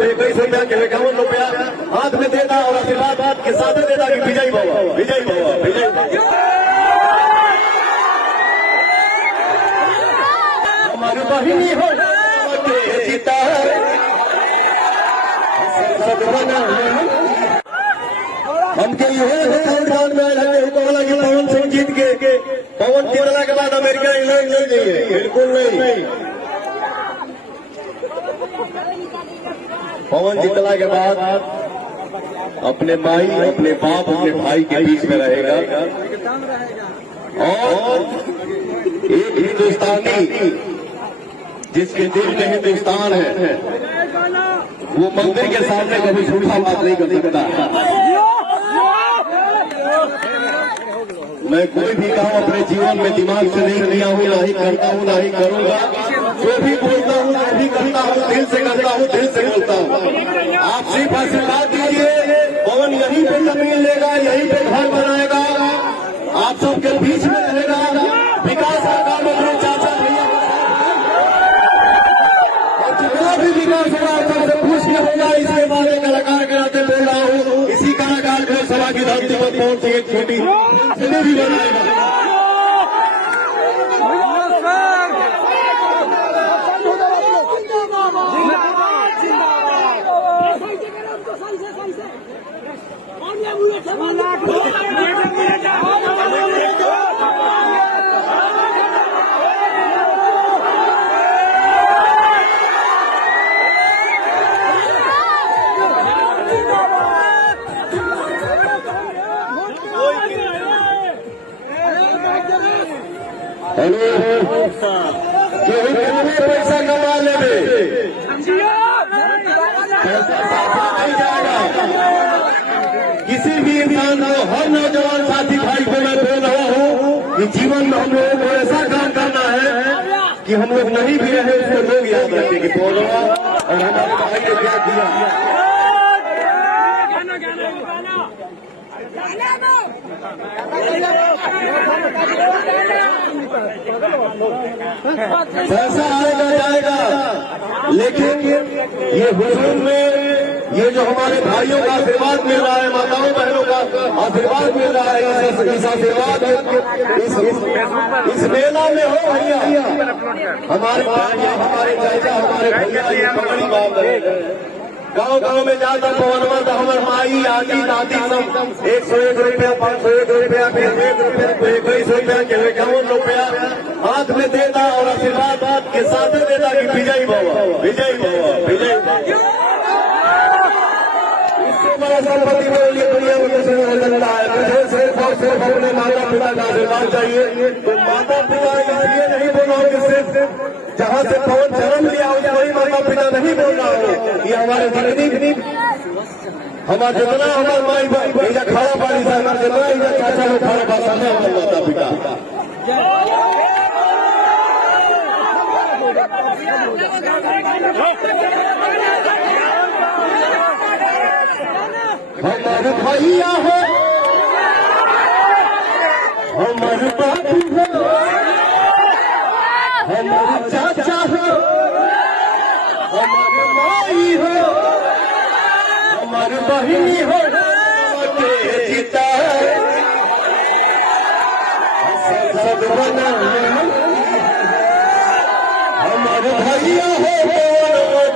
कोई 21 रुपया के 51 रुपया हाथ में देता और आशीर्वाद के साथ देता कि विजय बाबा विजय बाबा विजय हमारी बहिनी हो के जीता हमके पवन सिंह जीत के पवन जीतने के बाद अमेरिका इंग्लैंड नहीं जाइए बिल्कुल नहीं। पवन जीतने के बाद अपने माई अपने बाप अपने भाई के बीच में रहेगा और एक हिंदुस्तानी जिसके दिल में हिंदुस्तान है वो मंदिर के सामने कभी झूठा बात नहीं कर सकता। मैं कोई भी काम अपने जीवन में दिमाग से नहीं किया हूँ, ना ही करता हूँ, ना ही करूँगा। जो भी बोलता हूँ, जो भी करता हूँ, दिल से करता हूँ, दिल से बोलता हूँ। आप सिर्फ आशीर्वाद दीजिए, पवन यहीं पे जमीन लेगा, यहीं पे घर बनाएगा, आप सबके बीच में रहेगा। विकास का काम अपने चाचा भैया और जितना भी विकास होगा सबसे पूछ के होगा। इसके बारे में कलाकार कराते बोल रहा हूँ, इसी कलाकार को सभा की धरती पर पहुंच के एक छोटी भी बनाएगा। पैसा कमा ले नहीं जाएगा। किसी भी इंसान को, हर नौजवान साथी भाई को मैं बोल रहा हूँ कि जीवन में हम लोगों को ऐसा काम करना है कि हम लोग नहीं भी रहे उसको लोग याद रखें कि बोलवा और हमारे भाई ने क्या दिया। पैसा आएगा जाएगा, लेकिन ये हुजूर में ये जो हमारे भाइयों का आशीर्वाद मिल रहा है, माताओं बहनों का आशीर्वाद मिल रहा है, इस आशीर्वाद इस मेला में हो भैया। हमारे भाइया, हमारे चाचा, हमारे भैया ये पकड़ी बात है। गांव गांव में जाकर पवनवा तो हमारे माई आदि दादी सब 101 रुपया 501 रुपया 1 रुपया 21 रुपया के 51 रुपया हाथ में देता और आशीर्वाद के साथ देता कि विजय बाबा विजय बाबा विजय। इससे बड़ा संपत्ति मेरे लिए दुनिया में कुछ नहीं मिलता है। मुझे सिर्फ और सिर्फ अपने माता पिता का आशीर्वाद चाहिए। तो माता पिता इसलिए नहीं बोला कि सिर्फ जहाँ से पवन जन्म लिया वही माता पिता नहीं बोल रहा हूँ। ये हमारे जिंदगी हमारा जितना हमारे माई भाई खाना पानी से हमारे जितना चाचा लोग खाना पाता है हमारे माता पिता। हमारे भैया हो, हमारे बापू हो, हमारे चाचा हो, हमारे माई हो, हमारी बहिनी हो के जीता सब बना। हमारे भैया हो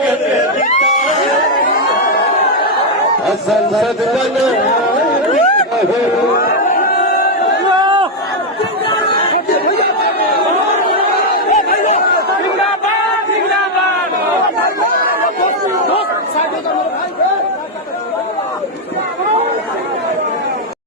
के जीता संसद बना।